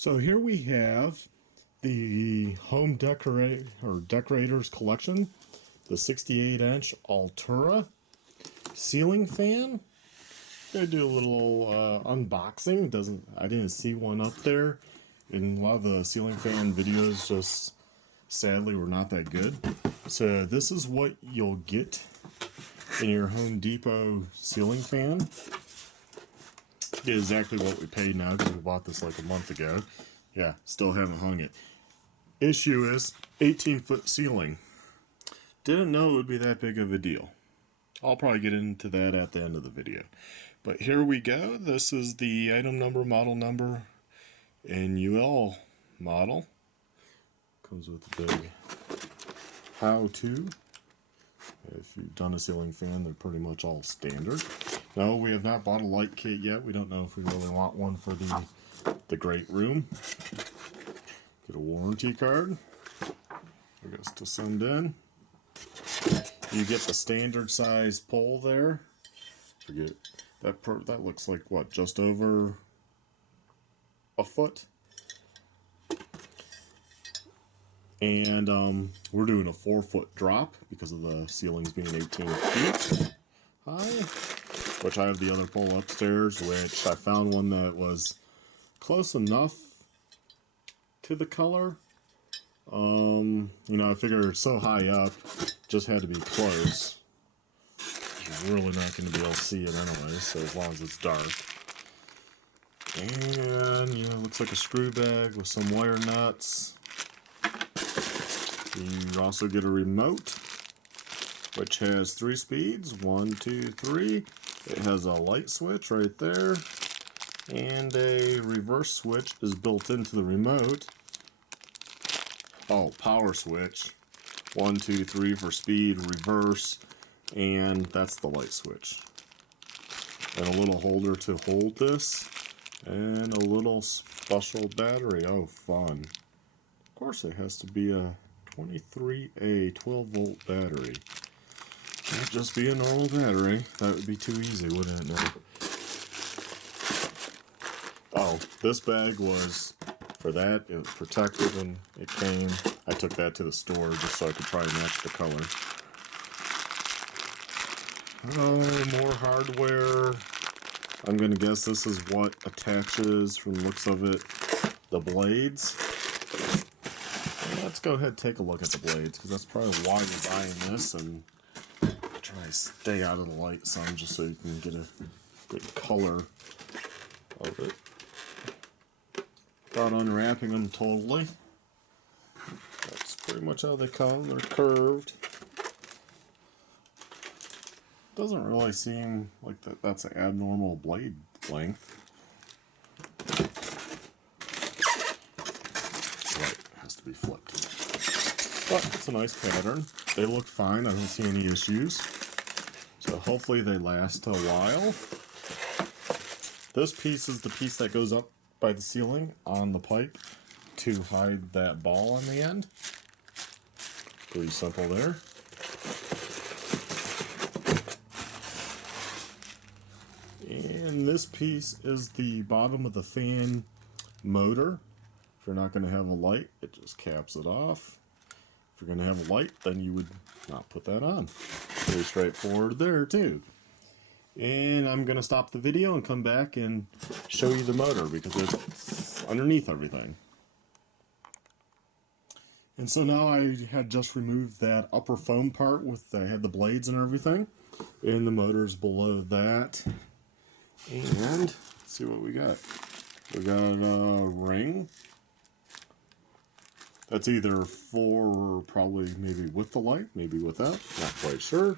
So here we have the home decorators collection, the 68-inch Altura ceiling fan. I'm gonna do a little unboxing. I didn't see one up there, and a lot of the ceiling fan videos just sadly were not that good. So this is what you'll get in your Home Depot ceiling fan. Get exactly what we paid now because we bought this like a month ago. Yeah, still haven't hung it. Issue is 18-foot ceiling. Didn't know it would be that big of a deal. I'll probably get into that at the end of the video. But here we go. This is the item number, model number, and UL model. Comes with a big how-to. If you've done a ceiling fan, they're pretty much all standard. No, we have not bought a light kit yet. We don't know if we really want one for the great room. Get a warranty card, I guess, to send in. You get the standard size pole there. Forget that. That looks like what, just over a foot. And we're doing a 4-foot drop because of the ceilings being 18 feet high. Which I have the other pole upstairs, which I found one that was close enough to the color. You know, I figured it's so high up, just had to be close. You're really not going to be able to see it anyway, so as long as it's dark. And, you know, it looks like a screw bag with some wire nuts. You also get a remote, which has 3 speeds, 1, 2, 3. It has a light switch right there, and a reverse switch is built into the remote. Oh, power switch. 1, 2, 3 for speed, reverse, and that's the light switch. And a little holder to hold this, and a little special battery. Oh, fun. Of course, it has to be a 23A 12-volt battery. Can't just be a normal battery. That would be too easy, wouldn't it? No. Oh, this bag was for that. It was protected when it came. I took that to the store just so I could try and match the color. Oh, more hardware. I'm going to guess this is what attaches, from the looks of it, the blades. Let's go ahead and take a look at the blades, because that's probably why we're buying this, and try to stay out of the light sun just so you can get a good color of it. Without unwrapping them totally. That's pretty much how they come. They're curved. Doesn't really seem like that's an abnormal blade length. Right, has to be flipped. But it's a nice pattern. They look fine. I don't see any issues. So hopefully they last a while. This piece is the piece that goes up by the ceiling on the pipe to hide that ball on the end. Pretty simple there. And this piece is the bottom of the fan motor. If you're not going to have a light, it just caps it off. If you're going to have a light, then you would not put that on. Pretty straightforward there too. And I'm going to stop the video and come back and show you the motor because it's underneath everything. And so now I had just removed that upper foam part with I had the blades and everything. And the motor's below that. And let's see what we got. We got a ring. That's either for probably maybe with the light, maybe without, not quite sure.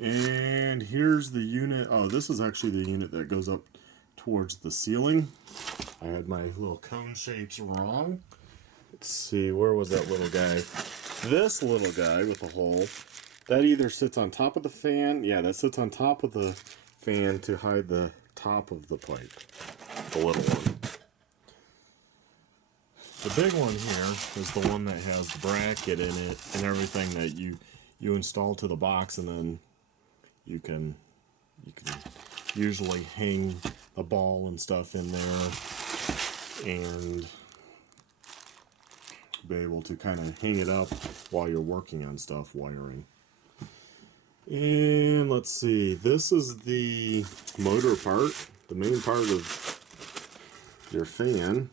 And here's the unit. Oh, this is actually the unit that goes up towards the ceiling. I had my little cone shapes wrong. Let's see, where was that little guy? This little guy with the hole, that either sits on top of the fan. Yeah, that sits on top of the fan to hide the top of the pipe. The little one. The big one here is the one that has the bracket in it and everything that you install to the box, and then you can usually hang a ball and stuff in there, and be able to kind of hang it up while you're working on stuff, wiring. And let's see, this is the motor part, the main part of your fan.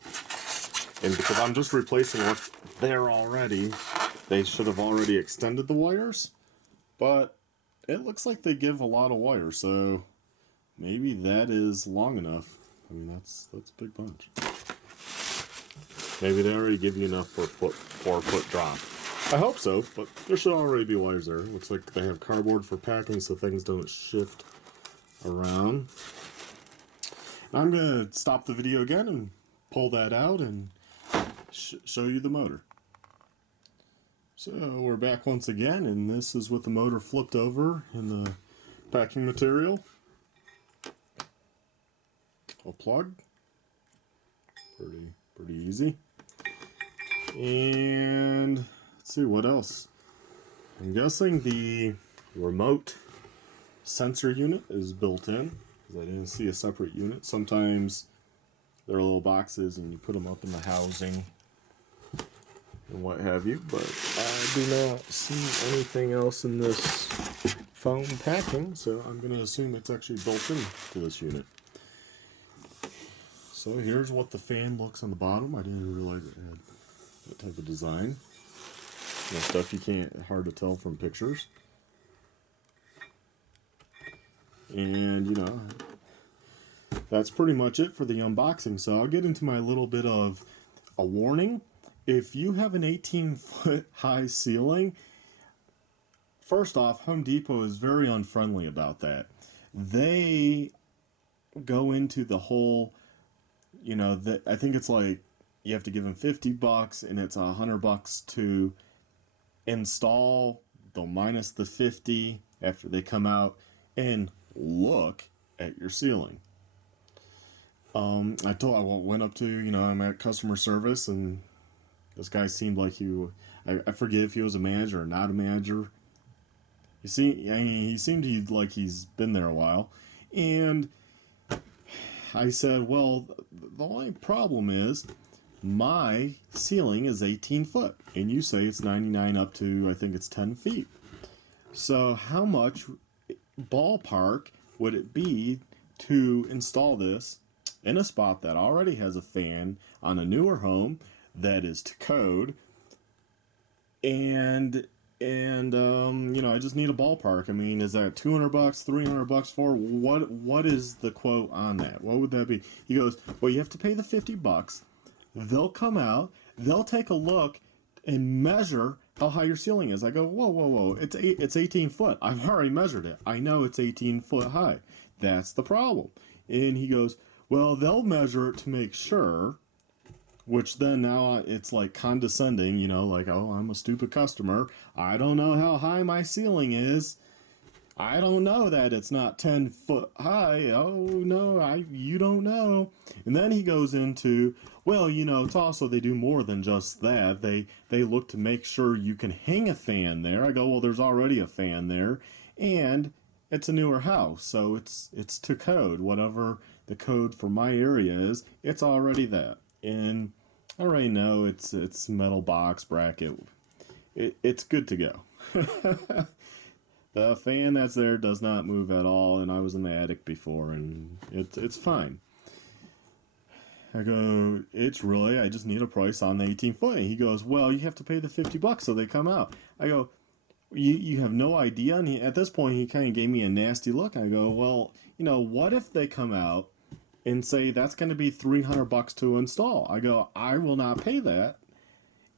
And because I'm just replacing what's there already, they should have already extended the wires, but it looks like they give a lot of wire, so maybe that is long enough. I mean, that's a big bunch. Maybe they already give you enough for a 4-foot drop. I hope so, but there should already be wires there. Looks like they have cardboard for packing so things don't shift around. I'm going to stop the video again and pull that out and show you the motor. So we're back once again, and this is with the motor flipped over in the packing material. A plug. Pretty easy. And let's see what else. I'm guessing the remote sensor unit is built in, because I didn't see a separate unit. Sometimes there are little boxes and you put them up in the housing and what have you, but I do not see anything else in this foam packing, so I'm going to assume it's actually built into this unit. So here's what the fan looks on the bottom. I didn't realize it had that type of design. Stuff you can't, hard to tell from pictures. And, you know, that's pretty much it for the unboxing. So I'll get into my little bit of a warning. If you have an 18-foot high ceiling, first off, Home Depot is very unfriendly about that. They go into the whole, you know, I think it's like you have to give them $50 and it's $100 to install. They'll minus the 50 after they come out and look at your ceiling. I went up to, you know, I'm at customer service, and this guy seemed like I forget if he was a manager or not a manager. You see, he seemed like he's been there a while. And I said, well, the only problem is my ceiling is 18 foot, and you say it's 99 up to, I think it's 10 feet. So how much ballpark would it be to install this in a spot that already has a fan on a newer home that is to code, and you know, I just need a ballpark. I mean, is that $200, $300 for what is the quote on that? What would that be? He goes, well, you have to pay the $50. They'll come out, they'll take a look and measure how high your ceiling is. I go, whoa, it's 18 foot. I've already measured it. I know it's 18 foot high. That's the problem. And he goes, well, they'll measure it to make sure. Which then now it's like condescending, you know, like, oh, I'm a stupid customer. I don't know how high my ceiling is. I don't know that it's not 10 foot high. Oh, no, you don't know. And then he goes into, well, you know, it's also, they do more than just that. They look to make sure you can hang a fan there. I go, well, there's already a fan there. And it's a newer house, so it's to code. Whatever the code for my area is, it's already that. And I already know it's metal box bracket. It's good to go. The fan that's there does not move at all, and I was in the attic before, and it's fine. I go, I just need a price on the 18 foot. And he goes, well, you have to pay the $50 so they come out. I go, you have no idea? And at this point, he kind of gave me a nasty look. I go, well, you know, what if they come out and say that's going to be $300 to install? I go, I will not pay that.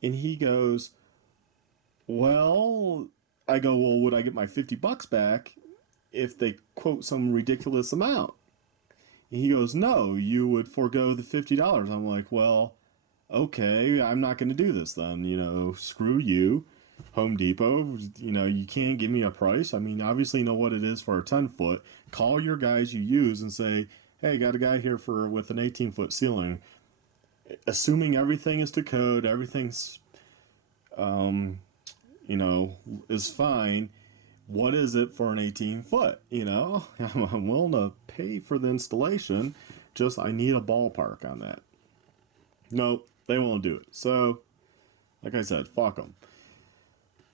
And he goes, well, I go, well, would I get my $50 back if they quote some ridiculous amount? And he goes, no, you would forego the $50. I'm like, well, okay, I'm not going to do this then. You know, screw you, Home Depot. You know, you can't give me a price. I mean, obviously you know what it is for a 10 foot. Call your guys you use and say, hey, got a guy here with an 18 foot ceiling. Assuming everything is to code, everything's, you know, is fine. What is it for an 18 foot? You know, I'm willing to pay for the installation, Just, I need a ballpark on that. Nope, they won't do it. So, like I said, fuck them.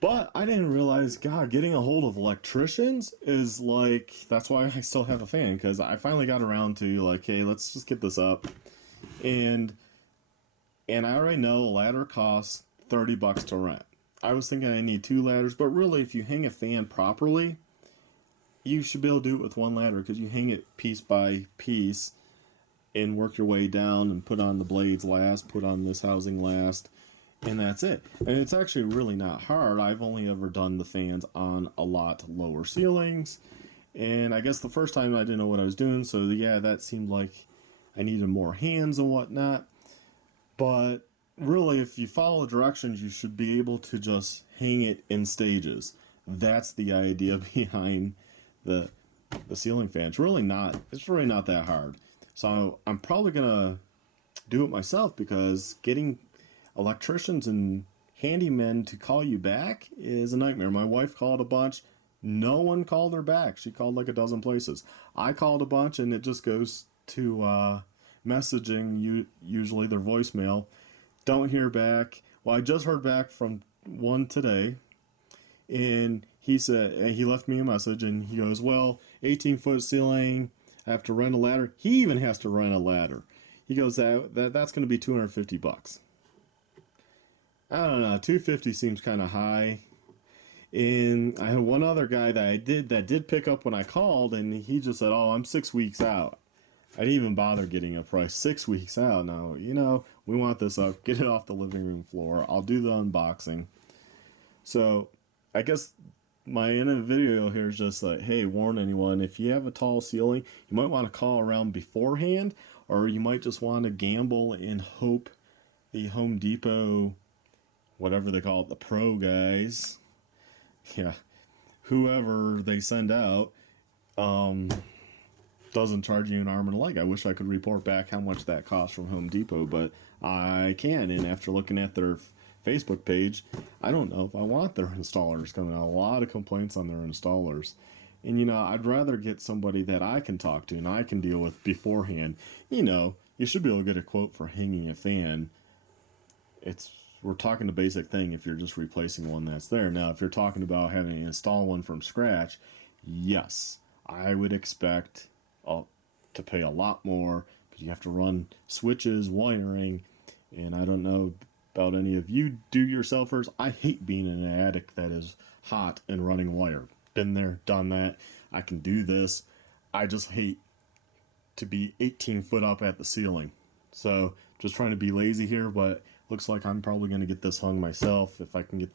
But I didn't realize, God, getting a hold of electricians is like, that's why I still have a fan, because I finally got around to like, hey, let's just get this up. And I already know a ladder costs $30 to rent. I was thinking I need 2 ladders, but really if you hang a fan properly, you should be able to do it with 1 ladder, because you hang it piece by piece and work your way down and put on the blades last, put on this housing last, and that's it. And it's actually really not hard. I've only ever done the fans on a lot lower ceilings, and I guess the first time I didn't know what I was doing, so yeah, that seemed like I needed more hands and whatnot. But really, if you follow the directions, you should be able to just hang it in stages. That's the idea behind the ceiling fan. It's really not that hard. So I'm probably gonna do it myself, because getting electricians and handymen to call you back is a nightmare. My wife called a bunch. No one called her back. She called like a dozen places. I called a bunch, and it just goes to messaging, usually their voicemail. Don't hear back. Well, I just heard back from one today, and he said, he left me a message, and he goes, well, 18-foot ceiling, I have to rent a ladder. He even has to rent a ladder. He goes, that's going to be $250. I don't know, $250 seems kind of high. And I had one other guy that did pick up when I called, and he just said, oh, I'm 6 weeks out. I didn't even bother getting a price 6 weeks out. No, we want this up. Get it off the living room floor. I'll do the unboxing. So I guess my end of the video here is just like, hey, warn anyone, if you have a tall ceiling, you might want to call around beforehand, or you might just want to gamble and hope the Home Depot, whatever they call it, the pro guys, yeah, whoever they send out, doesn't charge you an arm and a leg. I wish I could report back how much that costs from Home Depot, but I can. And after looking at their Facebook page, I don't know if I want their installers coming out. A lot of complaints on their installers. And, I'd rather get somebody that I can talk to and I can deal with beforehand. You should be able to get a quote for hanging a fan. We're talking the basic thing if you're just replacing one that's there. Now, if you're talking about having to install one from scratch, yes, I would expect to pay a lot more, because you have to run switches, wiring, and I don't know about any of you do-yourselfers. I hate being in an attic that is hot and running wire. Been there, done that. I can do this. I just hate to be 18 foot up at the ceiling. So just trying to be lazy here, but looks like I'm probably going to get this hung myself if I can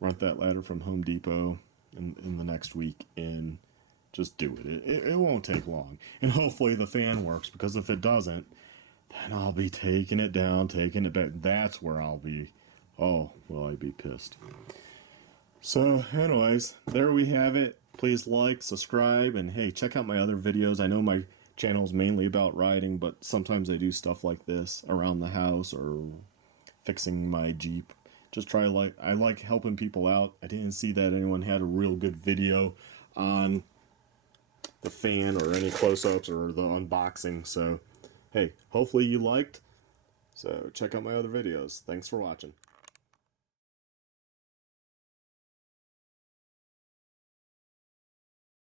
rent that ladder from Home Depot in the next week, and just do it. It won't take long. And hopefully the fan works, because if it doesn't, then I'll be taking it down, taking it back. That's where I'll be. Oh, will I be pissed. So, anyways, there we have it. Please like, subscribe, and hey, check out my other videos. I know my channel is mainly about riding, but sometimes I do stuff like this around the house or fixing my Jeep. I like helping people out. I didn't see that anyone had a real good video on the fan or any close-ups or the unboxing. So, hey, hopefully you liked. So check out my other videos. Thanks for watching.